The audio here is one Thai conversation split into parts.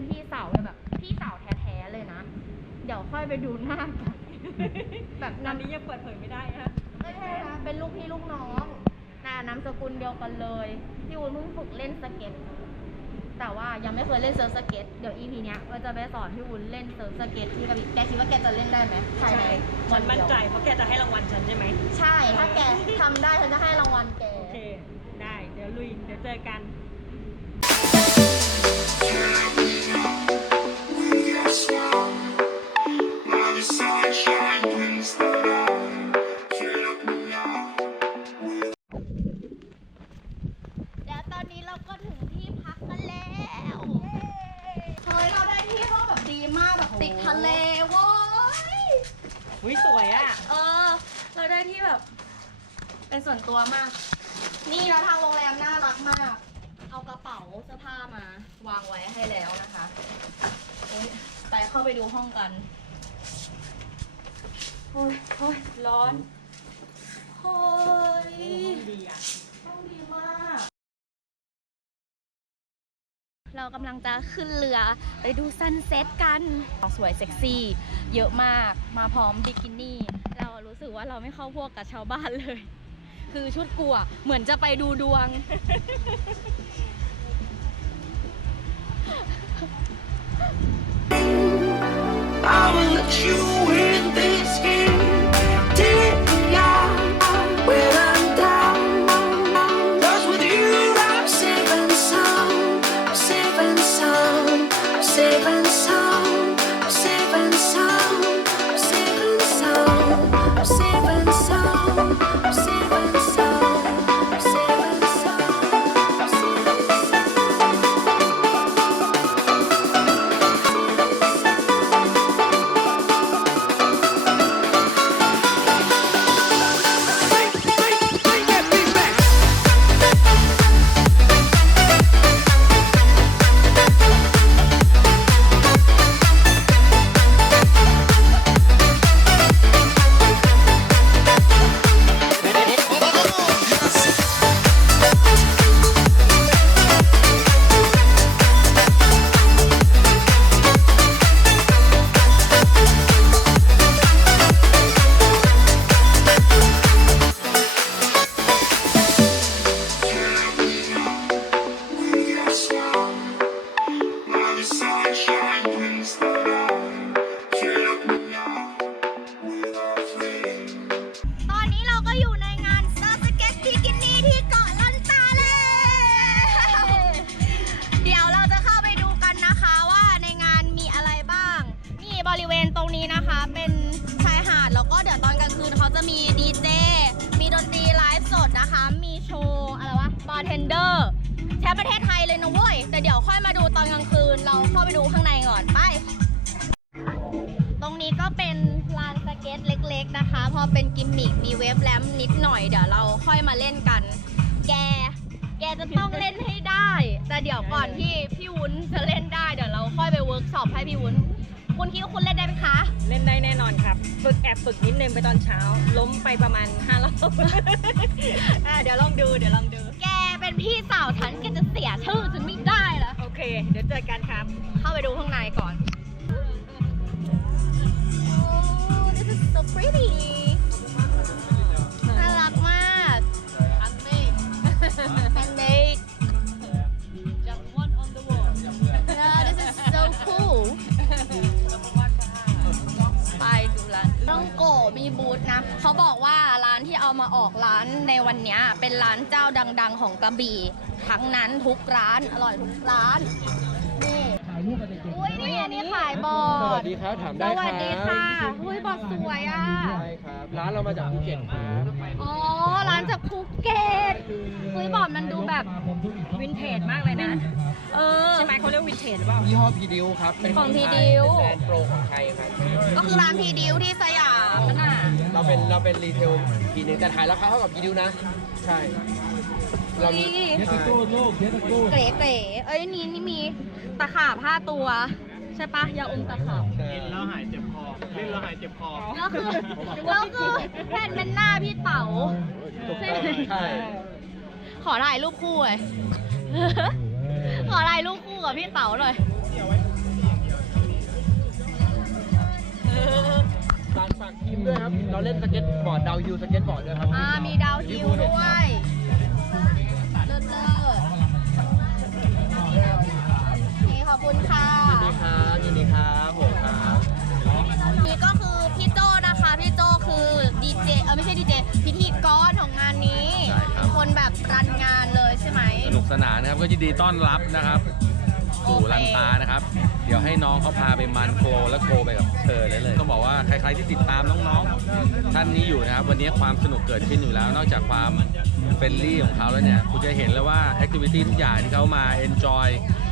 เป็นพี่สาวเลยแบบ พี่สาวแท้ๆเลยนะ เดี๋ยวค่อยไปดูหน้ากันแบบตอนนำนี้ยังเปิดเผยไม่ได้ฮะไม่ใช่นะเป็นลูกพี่ลูกน้องแต่นามสกุลเดียวกันเลยพี่วุ้นเพิ่งฝึกเล่นสเก็ต แต่ว่ายังไม่เคยเล่นเซิร์ฟสเก็ต เดี๋ยวอีพีเนี้ยเราจะไปสอนพี่วุ้นเล่นเซิร์ฟสเก็ตที่กระบี่แกคิดว่าแกจะเล่นได้ไหมภายในฉัวันนมั่นเดียวใจเพราะแกจะให้รางวัลฉันใช่ไหมใช่ ถ้าแกทำได้ฉันจะให้รางวัลแก โอเค ได้ เดี๋ยวลุย เดี๋ยวเจอกัน Now ติดทะเลเว้ยอุ้ยสวยอะ เออ เราได้ที่แบบ เป็นส่วนตัวมาก นี่แล้วทางโรงแรมน่ารักมาก เอากระเป๋าเสื้อผ้ามาวางไว้ให้แล้วนะคะโอ๊ยไปเข้าไปดูห้องกันโอ้ยโอ้ยร้อนโอ้ย เรากำลังจะขึ้นเรือไปดูซันเซ็ตกันสวยเซ็กซี่ เยอะมากมาพร้อมบิกินี่ เรารู้สึกว่าเราไม่เข้าพวกกับชาวบ้านเลย คือชุดกลัวเหมือนจะไปดูดวง I will let you ยแต่เดี๋ยวค่อยมาดูตอนกลางคืน เราเข้าไปดูข้างในก่อนไป ตรงนี้ก็เป็นลานสเก็ตเล็ก ๆนะคะ พอเป็นกิมมิคมีเวฟแลมป์นิดหน่อยเดี๋ยวเราค่อยมาเล่นกัน แก แกจะต้องเล่นให้ได้ แต่เดี๋ยวก่อนที่พี่วุ้นจะเล่นได้เดี๋ยวเราค่อยไปเวิร์กช็อปให้พี่วุ้น คุณคิดว่าคุณเล่นได้ไหมคะ เล่นได้แน่นอนครับ ฝึกแอบฝึกนิดนึงไปตอนเช้า ล้มไปประมาณ5รอบอะเดี๋ยวลองดูเดี๋ยวลองดู แกเป็นพี่สาวฉันแกจะเสียชื่อฉันไม่ได้ เหรอโอเคเดี๋ยวเจอกันครับ เข้าไปดูข้างในก่อน Oh this is so pretty น่ารักมาก handmade handmade Just one on the wall Yeah, this is so cool ไปดูร้านต้องโกะมีบูธนะ เขาบอกว่าร้านที่เอามาออกร้านในวันเนี้ยเป็นร้านเจ้าดัง ๆ ของกระบี่ ทั้งนั้นทุกร้านอร่อยทุกร้านนี่อุ้ยนี่อันนี้ขายบอร์ดสวัสดีครับถามสได้ครับวัสดีค่ะอุ้ยบอร์ดสวยอะใช่ครับร้านเรามาจากภูเก็ตครับอ๋อร้านจากภูเก็ตอุ้ยบอร์ดมันดูแบบวินเทจมากเลยนะ เออ ใช่ไหมเขาเรียกวินเทจหรือเปล่ายี่ห้อพีดิวครับเป็นของไทย PDU เป็นแบรนด์โปรของไทยครับก็คือร้านพีดิวที่สยามนั่นน่ะเราเป็นเราเป็นรีเทลทีนึงแต่ขายราคาเท่ากับพีดิวนะ ใช่ เรามีนี่ใช่เก๋เก๋ๆเอ้ยนี่นี่มีตะขาบห้าตัว ใช่ปะยาอมตะขาบใช่กินแล้วหายเจ็บคอกินแล้วหายเจ็บคอแล้วคือแล้วคือแผ่นเป็นหน้าพี่เต๋าถูกต้องใช่ขอถ่ายรูปคู่เลยขอถ่ายรูปคู่กับพี่เต๋าหน่อยการฝากทีมด้วยครับ เราเล่นสเก็ตบอร์ดดาวยูสเก็ตบอร์ดด้วยครับ อ่า มีดาวฮิวด้วย คุณค่ะยินดีครับยินดีครับผมครับนี่ก็คือพี่โจนะคะพี่โจคือดีเจเออไม่ใช่ดีเจพิธีกรของงานนี้ใช่ครับเป็นคนแบบรันงานเลยใช่ไหมสนุกสนานนะครับก็ยินดีต้อนรับนะครับสู่โอเคลันตานะครับ เดี๋ยวให้น้องเขาพาไปมันโคและโคไปกับเธอเลยเลยต้องบอกว่าใครๆที่ติดตามน้องๆท่านนี้อยู่นะครับ วันนี้ความสนุกเกิดขึ้นอยู่แล้ว นอกจากความ เฟรนลี่ของเขาแล้วเนี่ย คุณจะเห็นแล้วว่าแอคทิวิตี้ทุกอย่างที่เขามาเอนจอย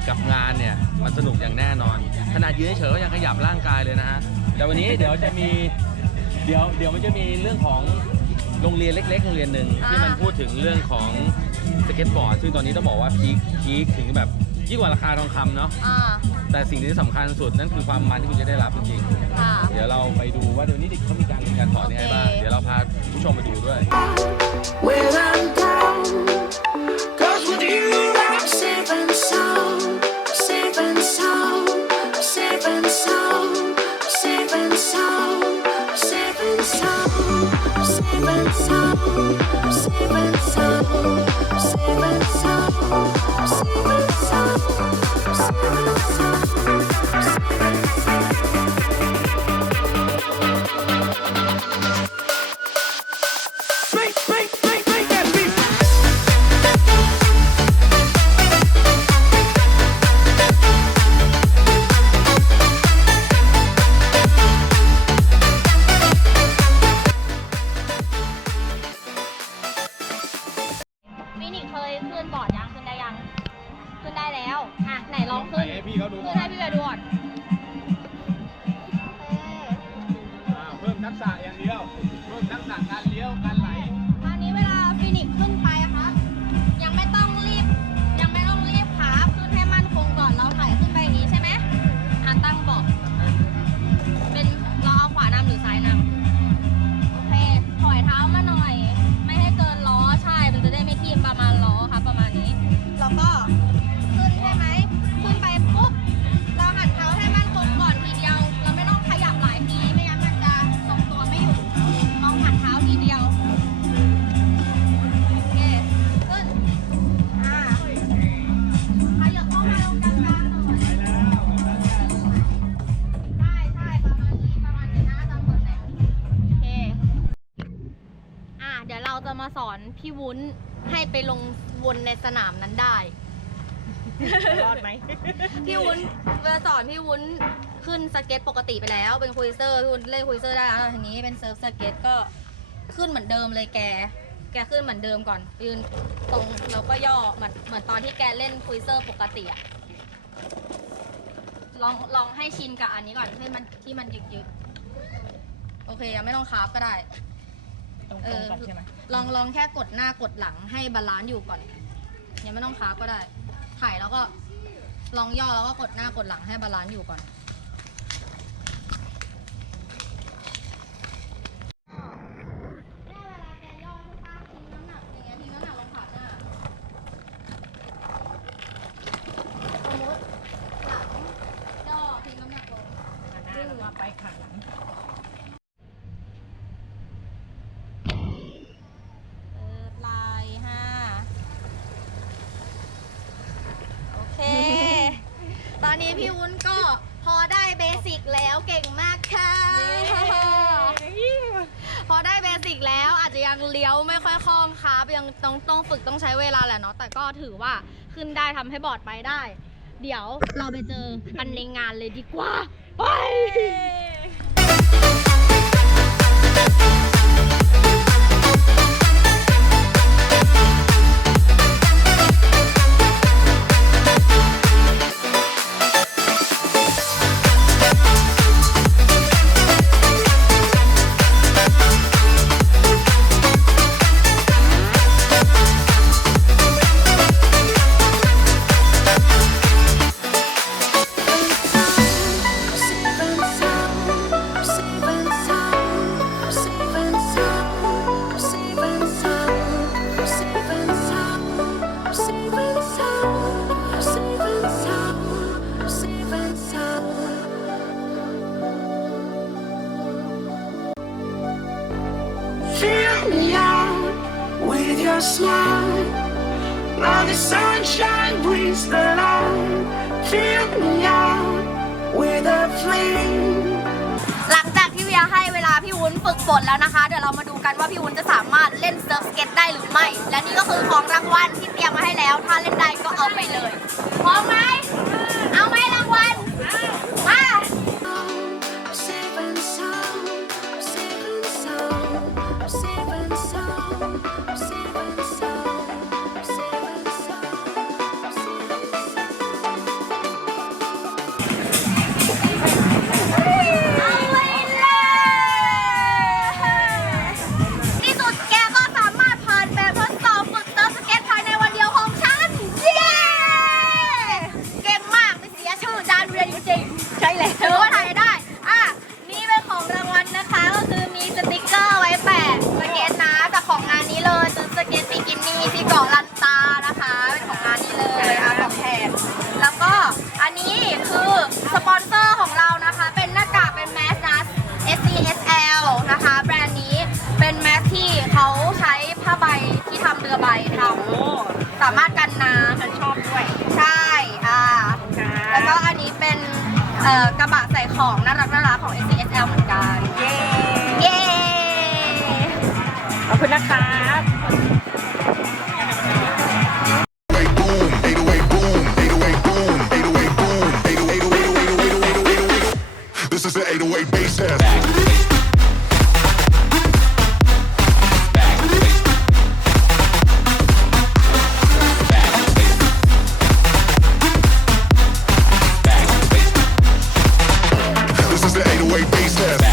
กับงานเนี่ย มันสนุกอย่างแน่นอน ขนาดยืนเฉยๆก็ยังขยับร่างกายเลยนะฮะ แต่วันนี้เดี๋ยวจะมี เดี๋ยวเดี๋ยวมันจะมีเรื่องของโรงเรียนเล็ก ๆ โรงเรียนหนึ่งที่มันอ่าพูดถึงเรื่องของสเก็ตบอร์ดซึ่งตอนนี้ต้องบอกว่าพีคพีคถึงแบบยิ่งกว่าราคาทองคำเนาะอ่าแต่สิ่งที่สำคัญสุดนั่นคือความมันที่คุณจะได้รับจริงค่ะๆเดี๋ยวเราไปดูว่าเดี๋ยวนี้เด็กเขามีการเรียนการสอนยังไงบ้างโอเคเดี๋ยวเราพาผู้ชมไปดูด้วย วุ้นให้ไปลงวนในสนามนั้นได้ รอดไหม พี่วุ้นเวลาสอนพี่วุ้นขึ้นสเก็ตปกติไปแล้ว เป็นคุยเซอร์พี่วุ้นเล่นคุยเซอร์ได้แล้วทีนี้เป็นเซิร์ฟสเก็ตก็ขึ้นเหมือนเดิมเลยแก แกขึ้นเหมือนเดิมก่อน ยืนตรงแล้วก็ย่อเหมือนเหมือนตอนที่แกเล่นคุยเซอร์ปกติอะลองลองให้ชินกับอันนี้ก่อนให้มันที่มันยึกยึกๆโอเคยังไม่ต้องคาฟก็ได้ ตรงๆก่อนใช่ไหม ลองลองแค่กดหน้ากดหลังให้บาลานซ์อยู่ก่อน ยังไม่ต้องคาก็ได้ ถ่ายแล้วก็ลองย่อแล้วก็กดหน้ากดหลังให้บาลานซ์อยู่ก่อน พี่วุ้นก็พอได้เบสิกแล้วเก่งมากค่ะ พอได้เบสิกแล้วอาจจะยังเลี้ยวไม่ค่อยคล่องครับยังต้องต้องฝึกต้องใช้เวลาแหละเนาะแต่ก็ถือว่าขึ้นได้ทำให้บอร์ดไปได้ เดี๋ยวเราไปเจอกันในงานเลยดีกว่า ไป หลังจากพี่เวียให้เวลาพี่วุ้นฝึกฝนแล้วนะคะ เดี๋ยวเรามาดูกันว่าพี่วุ้นจะสามารถเล่นเซิร์ฟสเก็ตได้หรือไม่ และนี่ก็คือของรางวัลที่เตรียมมาให้แล้ว ถ้าเล่นได้ก็เอาไปเลย พร้อมไหม เอาไหมรางวัล Oh this is the 808 bass test.